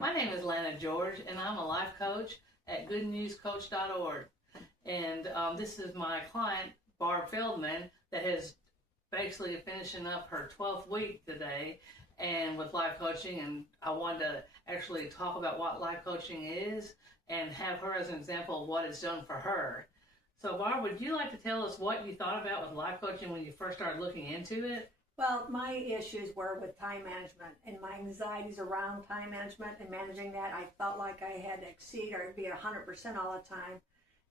My name is Lana George, and I'm a life coach at goodnewscoach.org. And this is my client, Barb Feldmann, that is basically finishing up her 12th week today and with life coaching. And I wanted to actually talk about what life coaching is and have her as an example of what it's done for her. So Barb, would you like to tell us what you thought about with life coaching when you first started looking into it? Well, my issues were with time management and my anxieties around time management and managing that. I felt like I had to exceed or be 100% all the time.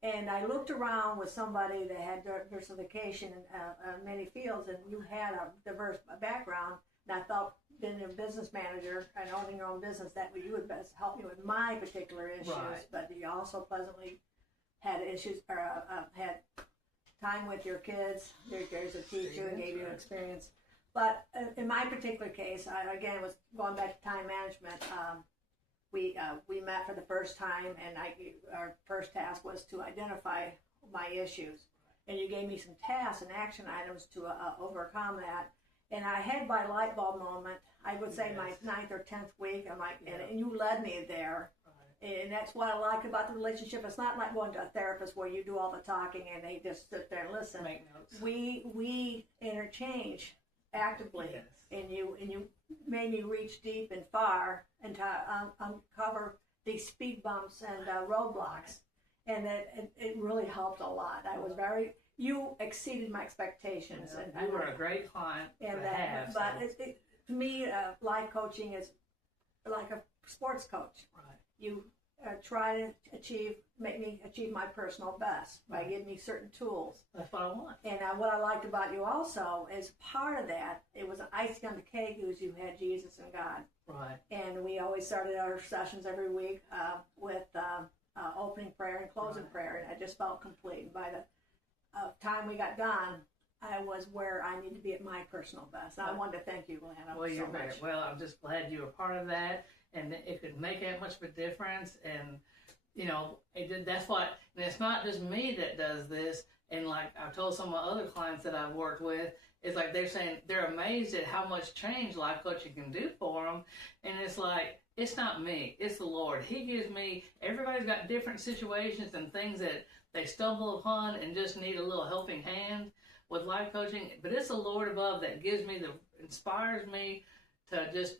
And I looked around with somebody that had diversification in many fields, and you had a diverse background. And I felt, being a business manager and owning your own business, that you would best help me with my particular issues. Right. But you also pleasantly had issues or had time with your kids. There's a teacher and gave you experience. But in my particular case, I again was going back to time management. We met for the first time, and our first task was to identify my issues. And you gave me some tasks and action items to overcome that. And I had my light bulb moment. I would say my 9th or 10th week. I'm like, and you led me there. And that's what I like about the relationship. It's not like going to a therapist where you do all the talking and they just sit there and listen. Make notes. We interchange actively, and you made me reach deep and far and to uncover these speed bumps and roadblocks, and it really helped a lot. You exceeded my expectations, and you were a great client to have. But to me, life coaching is like a sports coach. Right. You try to make me achieve my personal best by giving me certain tools. That's what I want. And what I liked about you also is part of that, it was an icing on the cake, was you had Jesus and God. Right. And we always started our sessions every week with opening prayer and closing prayer, and I just felt complete. And by the time we got done, I was where I need to be at my personal best. And I wanted to thank you, Lana, so much. Well, I'm just glad you were part of that, and it could make that much of a difference. And that's what. And it's not just me that does this. And like I've told some of my other clients that I've worked with, it's like they're saying they're amazed at how much change life coaching can do for them. And it's like, it's not me, it's the Lord. He gives me. Everybody's got different situations and things that they stumble upon and just need a little helping hand with life coaching. But it's the Lord above that inspires me to just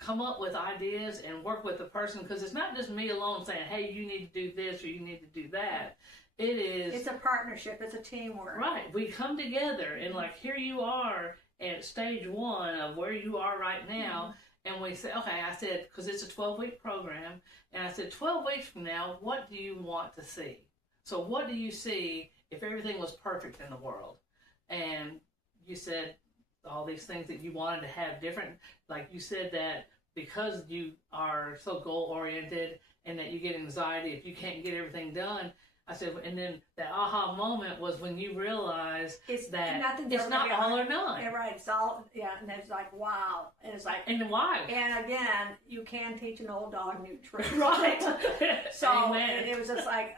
come up with ideas and work with the person, because it's not just me alone saying, hey, you need to do this or you need to do that. It's a partnership, it's a teamwork. Right. We come together and like, here you are at stage 1 of where you are right now. And we say, okay, I said, because it's a 12-week program, and I said, 12 weeks from now, what do you want to see? So what do you see if everything was perfect in the world? And you said all these things that you wanted to have different. Like you said that because you are so goal-oriented and that you get anxiety if you can't get everything done. I said, and then that aha moment was when you realize that it's not all or none. Yeah, right. It's all, and it's like, wow. And it's like, and why? And again, you can teach an old dog new tricks. Right. So it was just like,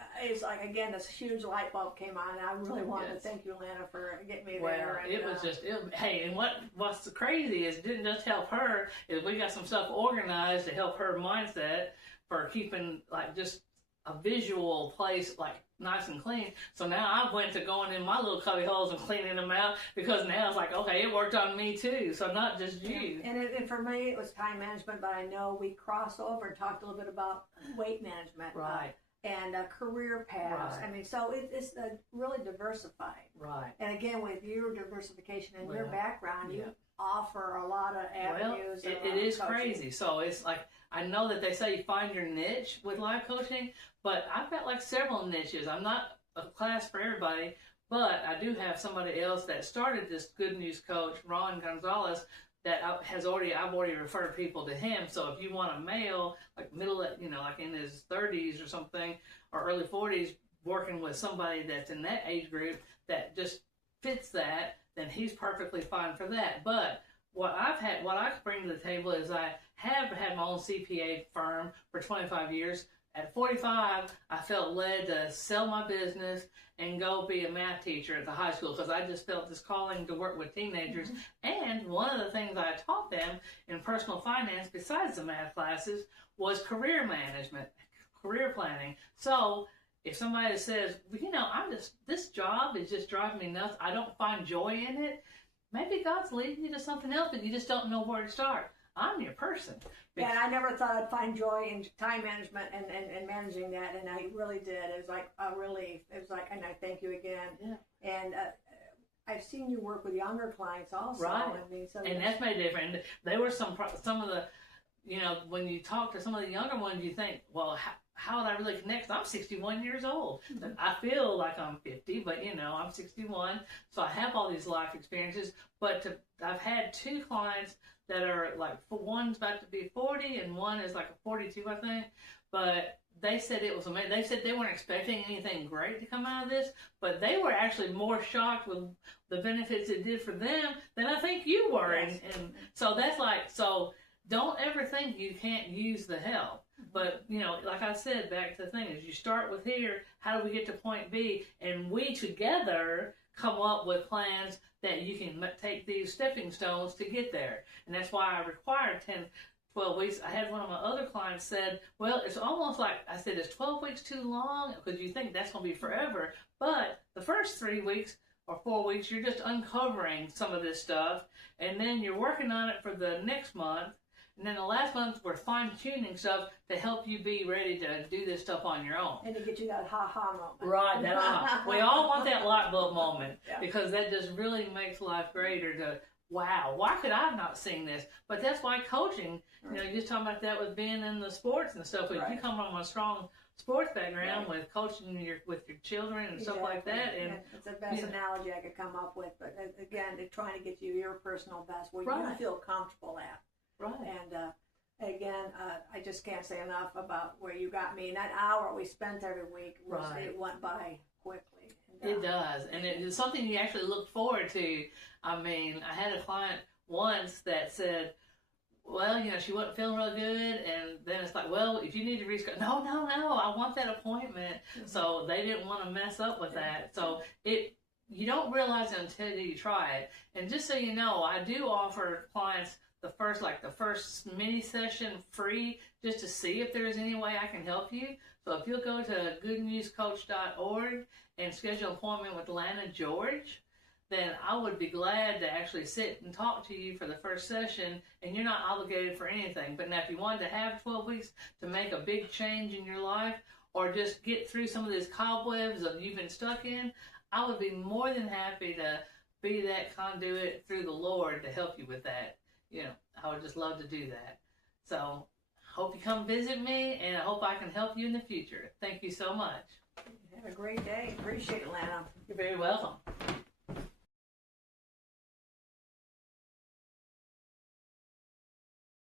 again, this huge light bulb came on, and I really wanted to thank you, Lana, for getting me there. And, it was just, hey, and what's crazy is it didn't just help her, is we got some stuff organized to help her mindset for keeping like just a visual place like nice and clean. So now I went to going in my little cubby holes and cleaning them out, because now it's like, okay, it worked on me too. So not just you. And for me, it was time management, but I know we crossed over and talked a little bit about weight management. Right. And career paths. Right. I mean, so it's really diversified. Right. And again, with your diversification and your background, you offer a lot of avenues. Well, it is crazy. So it's like, I know that they say you find your niche with life coaching, but I've got like several niches. I'm not a class for everybody, but I do have somebody else that started this Good News Coach, Ron Gonzalez, that I've already referred people to him. So if you want a male, like like in his 30s or something, or early 40s, working with somebody that's in that age group that just fits that, then he's perfectly fine for that. But what I bring to the table is I have had my own CPA firm for 25 years at 45, I felt led to sell my business and go be a math teacher at the high school because I just felt this calling to work with teenagers. And one of the things I taught them in personal finance, besides the math classes, was career management, career planning. So if somebody says, well, you know, this job is just driving me nuts, I don't find joy in it, maybe God's leading you to something else, but you just don't know where to start. I'm your person. Yeah, and I never thought I'd find joy in time management and managing that, and I really did. It was like a relief. It was like, and I thank you again. Yeah. And I've seen you work with younger clients also. Right. I mean, so and that's made different. And there were some of the, you know, when you talk to some of the younger ones, you think, well, how would I really connect? I'm 61 years old. I feel like I'm 50, but you know, I'm 61. So I have all these life experiences. But I've had 2 clients that are like, one's about to be 40 and one is like a 42, I think. But they said it was amazing. They said they weren't expecting anything great to come out of this, but they were actually more shocked with the benefits it did for them than I think you were. Yes. And so that's like, so don't ever think you can't use the help. But, you know, like I said, back to the thing is you start with here, how do we get to point B? And we together come up with plans that you can take these stepping stones to get there. And that's why I require 10, 12 weeks. I had one of my other clients said, well, it's almost like, I said, is 12 weeks too long? Because you think that's going to be forever. But the first 3 weeks or 4 weeks, you're just uncovering some of this stuff. And then you're working on it for the next month. And then the last month, we're fine-tuning stuff to help you be ready to do this stuff on your own. And to get you that ha-ha moment. Right, that aha. We all want that light bulb moment, Yeah. because that just really makes life greater to, wow, why could I have not seen this? But that's why coaching, you know, you're just talking about that with being in the sports and stuff. If you come from a strong sports background with coaching with your children and stuff like that. And it's the best analogy I could come up with. But again, they're trying to get you your personal best where you feel comfortable at. Right. And again, I just can't say enough about where you got me. And that hour we spent every week, it went by quickly. And, it does. And it's something you actually look forward to. I mean, I had a client once that said, well, you know, she wasn't feeling real good. And then it's like, well, if you need to reschedule, no, I want that appointment. So they didn't want to mess up with that. So you don't realize it until you try it. And just so you know, I do offer clients the first mini session free, just to see if there's any way I can help you. So if you'll go to goodnewscoach.org and schedule an appointment with Lana George, then I would be glad to actually sit and talk to you for the first session, and you're not obligated for anything. But now if you wanted to have 12 weeks to make a big change in your life, or just get through some of these cobwebs that you've been stuck in, I would be more than happy to be that conduit through the Lord to help you with that. You know, I would just love to do that. So, hope you come visit me, and I hope I can help you in the future. Thank you so much. Have a great day. Appreciate it, Lana. You're very welcome.